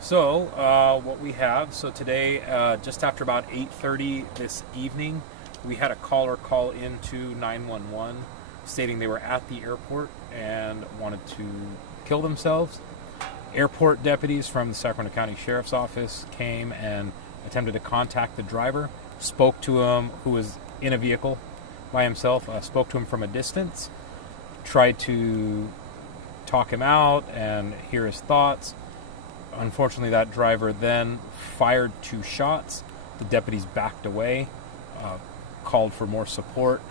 So what we have, so today, just after about 8:30 this evening, we had a caller call into 911 stating they were at the airport and wanted to kill themselves. Airport deputies from the Sacramento County Sheriff's Office came and attempted to contact the driver, spoke to him, who was in a vehicle by himself, spoke to him from a distance, tried to talk him out and hear his thoughts. Unfortunately, that driver then fired 2 shots. The deputies backed away, called for more support.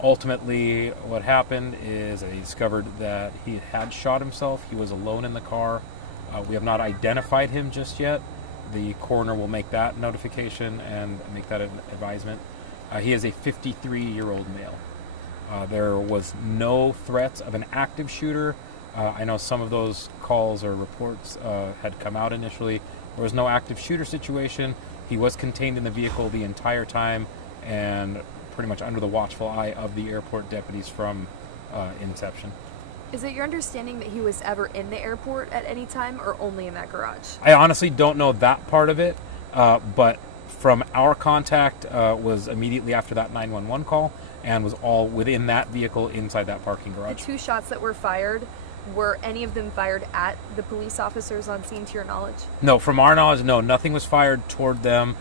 Ultimately, what happened is they discovered that he had shot himself. He was alone in the car. We have not identified him just yet. The coroner will make that notification and make that advisement. He is a 53-year-old male. There was no threats of an active shooter. I know some of those calls or reports had come out initially. There was no active shooter situation. He was contained in the vehicle the entire time and pretty much under the watchful eye of the airport deputies from inception. Is it your understanding that he was ever in the airport at any time or only in that garage? I honestly don't know that part of it, but from our contact was immediately after that 911 call and was all within that vehicle inside that parking garage. The 2 shots that were fired, were any of them fired at the police officers on scene to your knowledge? No, from our knowledge, no. Nothing was fired toward them.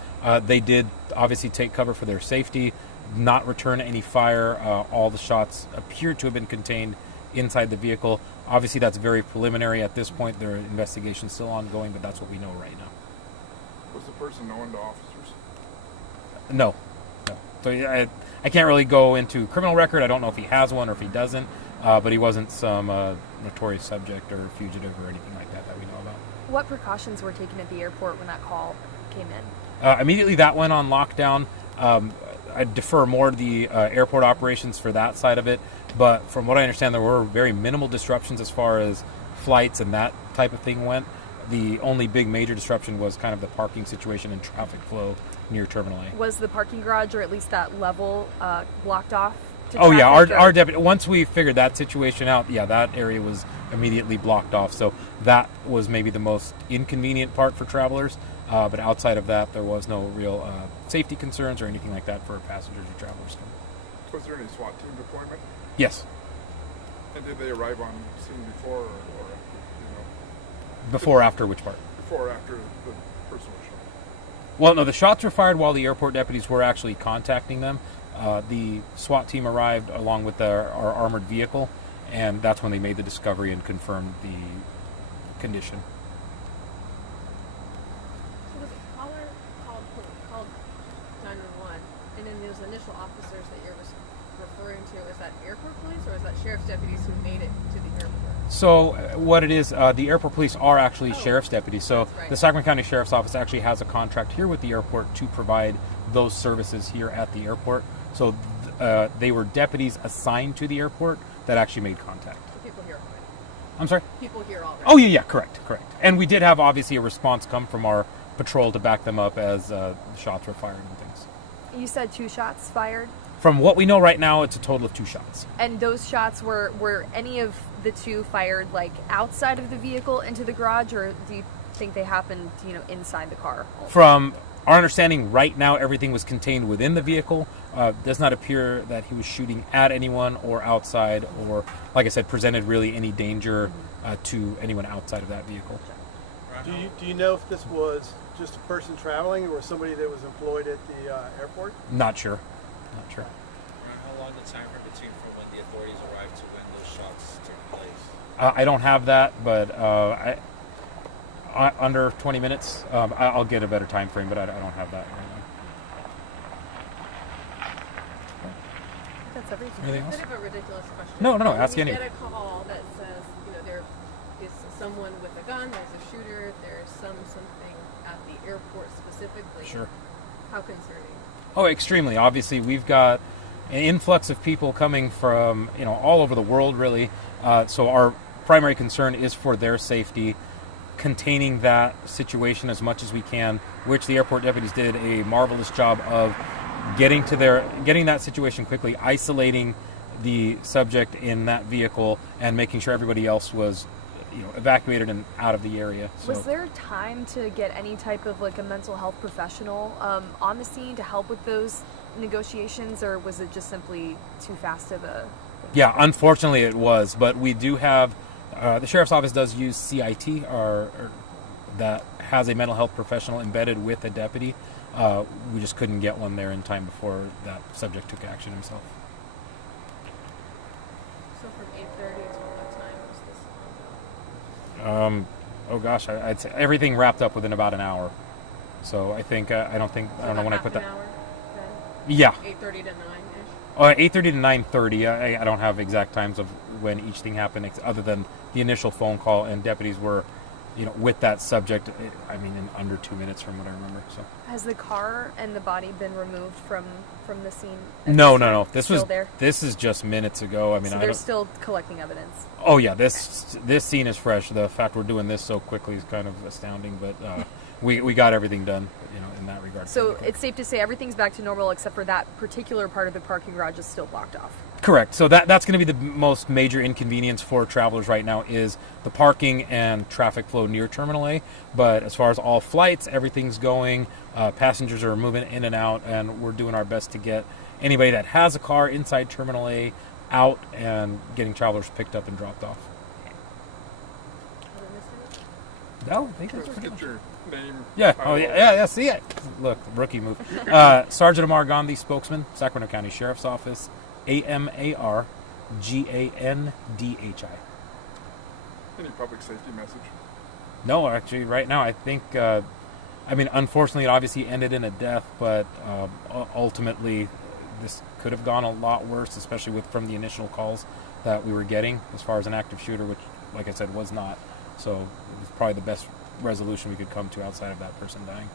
They did obviously take cover for their safety, not return any fire. All the shots appeared to have been contained inside the vehicle. Obviously, that's very preliminary at this point. Their investigation's still ongoing, but that's what we know right now. Was the person known to officers? No. So I can't really go into criminal record. I don't know if he has one or if he doesn't, but he wasn't some notorious subject or fugitive or anything like that we know about. What precautions were taken at the airport when that call came in? Immediately that went on lockdown. I defer more to the airport operations for that side of it, but from what I understand, there were very minimal disruptions as far as flights and that type of thing went. The only big major disruption was kind of the parking situation and traffic flow near Terminal A. Was the parking garage, or at least that level, blocked off to Oh yeah, traffic, our deputy, once we figured that situation out, yeah, that area was immediately blocked off. So that was maybe the most inconvenient part for travelers. But outside of that, there was no real safety concerns or anything like that for passengers or travelers. Was there any SWAT team deployment? Yes. And did they arrive on scene before or Before or after which part? before or after the person was shot? Well, no, the shots were fired while the airport deputies were actually contacting them. The SWAT team arrived along with our armored vehicle, and that's when they made the discovery and confirmed the condition. So was a caller called 911, and then those initial officers that you're referring to, is that airport police or is that sheriff's deputies who made it to the airport? So what it is, the airport police are actually sheriff's deputies. So right. the Sacramento County Sheriff's Office actually has a contract here with the airport to provide those services here at the airport. So they were deputies assigned to the airport that actually made contact. So people here already. I'm sorry? People here already. Oh, yeah, correct. And we did have, obviously, a response come from our patrol to back them up as the shots were fired and things. You said 2 shots fired? From what we know right now, it's a total of 2 shots. And those shots were any of the 2 fired like outside of the vehicle into the garage, or do you think they happened, inside the car? From our understanding, right now, everything was contained within the vehicle. Does not appear that he was shooting at anyone or outside or, like I said, presented really any danger to anyone outside of that vehicle. Do you know if this was just a person traveling or somebody that was employed at the airport? Not sure. How long the time frame between from when the authorities arrived to when those shots took place? I don't have that, but under 20 minutes. I'll get a better time frame, but I don't have that right now. That's everything. Anything else? It's a bit of a ridiculous question. No, When ask you anyway. get a call that says, there is someone with a gun, there's a shooter, there's something at the airport specifically. Sure. How concerning? Oh, extremely. Obviously, we've got an influx of people coming from all over the world, really. So our primary concern is for their safety, containing that situation as much as we can, which the airport deputies did a marvelous job of getting that situation quickly, isolating the subject in that vehicle, and making sure everybody else was evacuated and out of the area. So. Was there time to get any type of like a mental health professional on the scene to help with those negotiations, or was it just simply too fast of a? Yeah, unfortunately it was, but we do have the sheriff's office does use CIT, or that has a mental health professional embedded with a deputy. We just couldn't get one there in time before that subject took action himself. So from 8:30 to what time was this? Oh gosh, I'd say everything wrapped up within about an hour. So I think I don't know when I put that. Hour, Yeah. 8:30 to 9ish. 8:30 to 9:30. I don't have exact times of when each thing happened, other than the initial phone call, and deputies were, with that subject. In under 2 minutes from what I remember. So. Has the car and the body been removed from the scene? No. This Still was there? This is just minutes ago. So they're still collecting evidence. Oh yeah, this scene is fresh. The fact we're doing this so quickly is kind of astounding, but we got everything done, in that regard. So it's safe to say everything's back to normal except for that particular part of the parking garage is still blocked off. Correct. So that's going to be the most major inconvenience for travelers right now is the parking and traffic flow near Terminal A. But as far as all flights, everything's going. Passengers are moving in and out, and we're doing our best to get anybody that has a car inside Terminal A out and getting travelers picked up and dropped off. No, I think that's Let's pretty get much. your name. Yeah. title. Oh yeah. See it. Look, rookie move. Sergeant Amar Gandhi, spokesman, Sacramento County Sheriff's Office, AMARGANDHI. Any public safety message? No, actually, right now I think. Unfortunately, it obviously ended in a death, but ultimately, this could have gone a lot worse, especially from the initial calls that we were getting as far as an active shooter, which, like I said, was not. So it was probably the best resolution we could come to outside of that person dying.